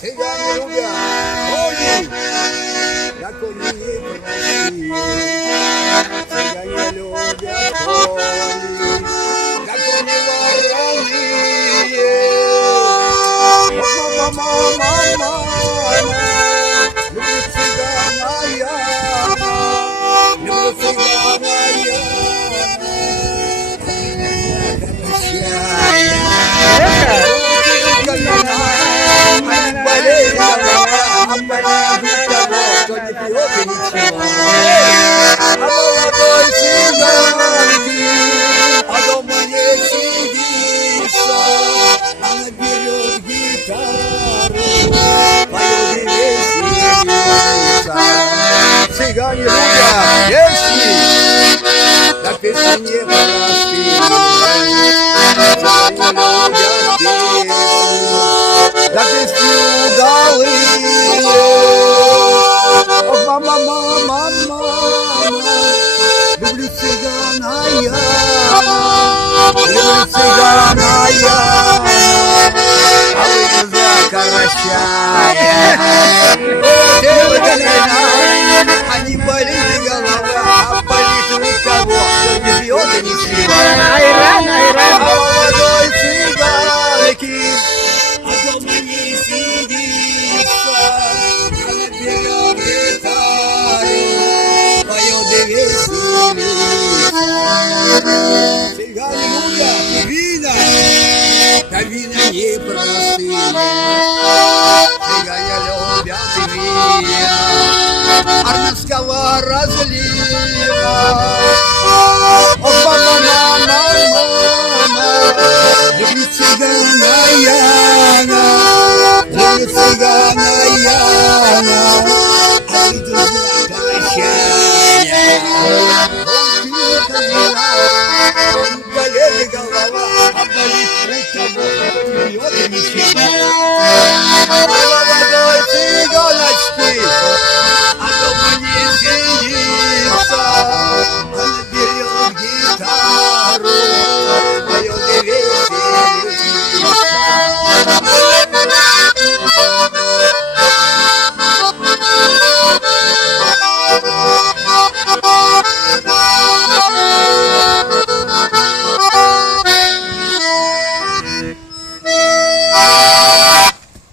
Цыгане любят кони, да кони непростые. Цыгане любят кони, да кони вороные. Мама, люблю цыгана я, люблю цыгана я. Они болеют голова, а болеют того, кто не пьет и ничего. А молодой цыганки, а дома не сидится, она берет гитару, поет и веселится. Цыгане любят песни, да песни не простые. Цыгане любят песни, да песни удалые. О, мама, люблю цыгана я, люблю цыгана я, а вы глаза каращая. А не болит голова, а болит у того, кто не пьет и ничего. Айран. А молодой цыганки, а дома не сидится, она берет гитару, поет и веселится. Цыгане любят вина, да вина не простые. Цыгане любят вина армянского разлива. О, мама,